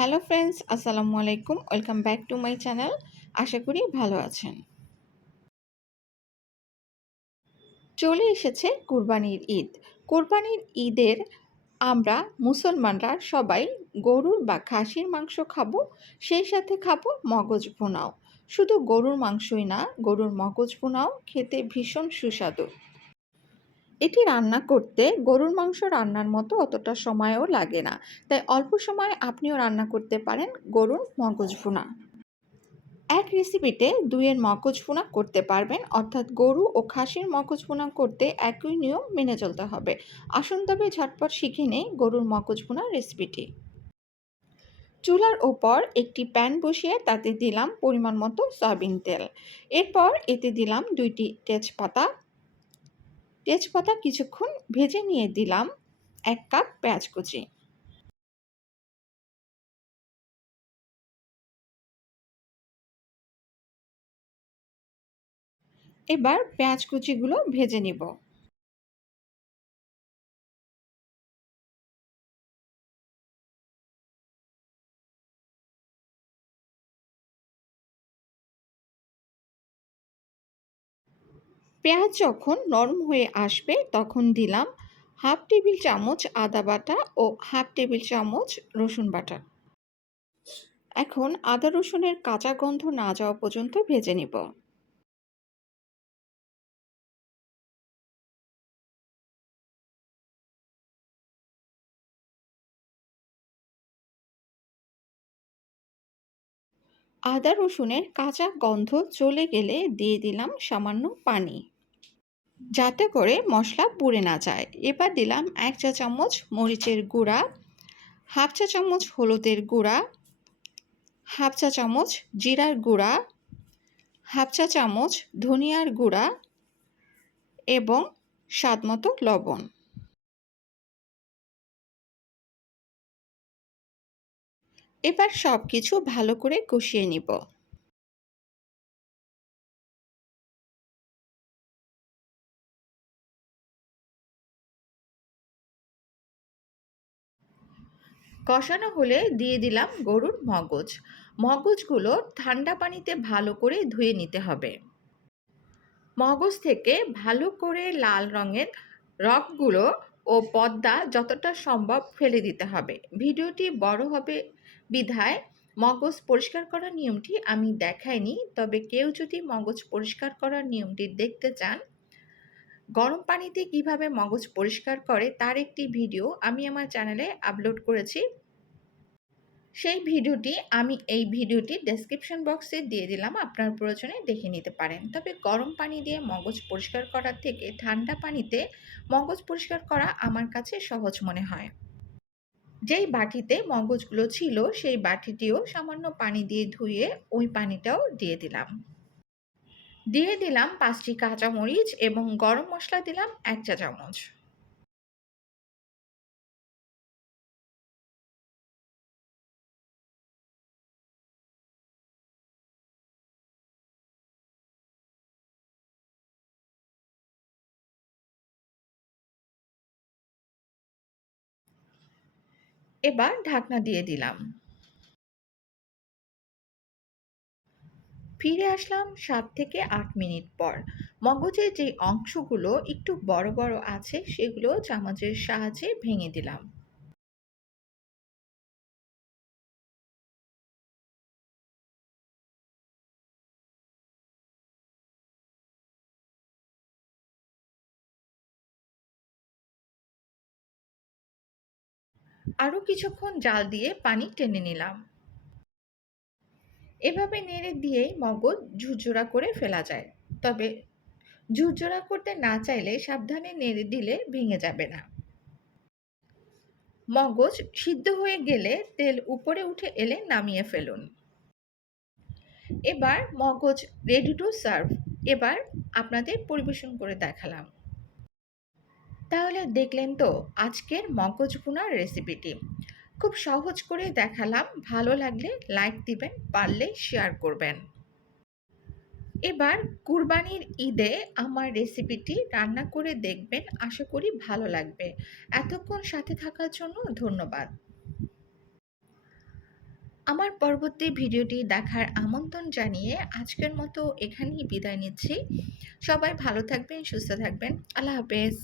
Hello friends, আসসালামু আলাইকুম। Welcome back to my channel. আশা করি ভালো আছেন। চলে এসেছে কুরবানির ঈদ। কুরবানির ঈদের আমরা মুসলমানরা সবাই গরুর বা খাসির মাংস খাবো, সেই সাথে খাবো মগজ ভুনাও। শুধু গরুর মাংসই না, গরুর মগজ ভুনাও খেতে ভীষণ সুস্বাদু। এটি রান্না করতে গরুর মাংস রান্নার মতো অতটা সময়ও লাগে না, তাই অল্প সময়ে আপনিও রান্না করতে পারেন গরুর মগজ ভুনা। এক রেসিপিতে দুইয়ের মগজ ভুনা করতে পারবেন, অর্থাৎ গরু ও খাসির মগজ ভুনা করতে একই নিয়ম মেনে চলতে হবে। আসুন তবে ঝটপট শিখে নেই গরুর মগজ ভুনা রেসিপিটি। চুলার ওপর একটি প্যান বসিয়ে তাতে দিলাম পরিমাণ মতো সয়াবিন তেল। এরপর এতে দিলাম 2টি তেজপাতা। তেজপাতা কিছুক্ষণ ভেজে নিয়ে দিলাম 1 কাপ পেঁয়াজ কুচি। এবার পেঁয়াজ কুচিগুলো ভেজে নিব। পেঁয়াজ যখন নরম হয়ে আসবে তখন দিলাম হাফ টেবিল চামচ আদা বাটা ও হাফ টেবিল চামচ রসুন বাটা। এখন আদা রসুনের কাঁচা গন্ধ না যাওয়া পর্যন্ত ভেজে নিব। আদা রসুনের কাঁচা গন্ধ চলে গেলে দিয়ে দিলাম সামান্য পানি, যাতে করে মশলা পুড়ে না যায়। এবার দিলাম 1 চা চামচ মরিচের গুঁড়া, হাফ চা চামচ হলুদের গুঁড়া, হাফ চা চামচ জিরার গুঁড়া, হাফ চা চামচ ধনিয়ার গুঁড়া এবং স্বাদমতো লবণ। এবার সবকিছু ভালো করে কষিয়ে নিব। কষানো হলে দিয়ে দিলাম গরুর মগজ। মগজগুলো ঠান্ডা পানিতে ভালো করে ধুয়ে নিতে হবে। মগজ থেকে ভালো করে লাল রঙের রগগুলো ও পর্দা যতটা সম্ভব ফেলে দিতে হবে। ভিডিওটি বড় হবে বিধায় মগজ পরিষ্কার করার নিয়মটি আমি দেখাইনি, তবে কেউ যদি মগজ পরিষ্কার করার নিয়মটি দেখতে চান, গরম পানিতে কিভাবে মগজ পরিষ্কার করে তার একটি ভিডিও আমি আমার চ্যানেলে আপলোড করেছি। সেই ভিডিওটি আমি এই ভিডিওটি ডেসক্রিপশন বক্সে দিয়ে দিলাম, আপনার প্রয়োজনে দেখে নিতে পারেন। তবে গরম পানি দিয়ে মগজ পরিষ্কার করার থেকে ঠান্ডা পানিতে মগজ পরিষ্কার করা আমার কাছে সহজ মনে হয়। যেই বাটিতে মগজগুলো ছিল সেই বাটিটিও সামান্য পানি দিয়ে ধুয়ে ওই পানিটাও দিয়ে দিলাম। দিয়ে দিলাম 5টি কাঁচামরিচ এবং গরম মশলা দিলাম 1 চা চামচ। এবার ঢাকনা দিয়ে দিলাম। ফিরে আসলাম 7 থেকে 8 মিনিট পর। মগজের যে অংশগুলো একটু বড় বড় আছে সেগুলো চামচের সাহায্যে ভেঙে দিলাম। আরও কিছুক্ষণ জাল দিয়ে পানি টেনে নিলাম। এভাবে নেড়ে দিয়েই মগজ ঝুরঝুরা করে ফেলা যায়, তবে ঝুরঝুরা করতে না চাইলে সাবধানে নেড়ে দিলে ভেঙে যাবে না। মগজ সিদ্ধ হয়ে গেলে তেল উপরে উঠে এলে নামিয়ে ফেলুন। এবার মগজ রেডি টু সার্ভ। এবার আপনাদের পরিবেশন করে দেখালাম। তাহলে দেখলেন তো আজকের মগজ ভুনার রেসিপিটি। খুব সহজ করে দেখালাম, ভালো লাগলে লাইক দিবেন, পারলে শেয়ার করবেন। এবার কুরবানির ঈদে আমার রেসিপিটি রান্না করে দেখবেন, আশা করি ভালো লাগবে। এতক্ষণ সাথে থাকার জন্য ধন্যবাদ। আমার পরবর্তী ভিডিওটি দেখার আমন্ত্রণ জানিয়ে আজকের মতো এখানেই বিদায় নিচ্ছি। সবাই ভালো থাকবেন, সুস্থ থাকবেন। আল্লাহ হাফেজ।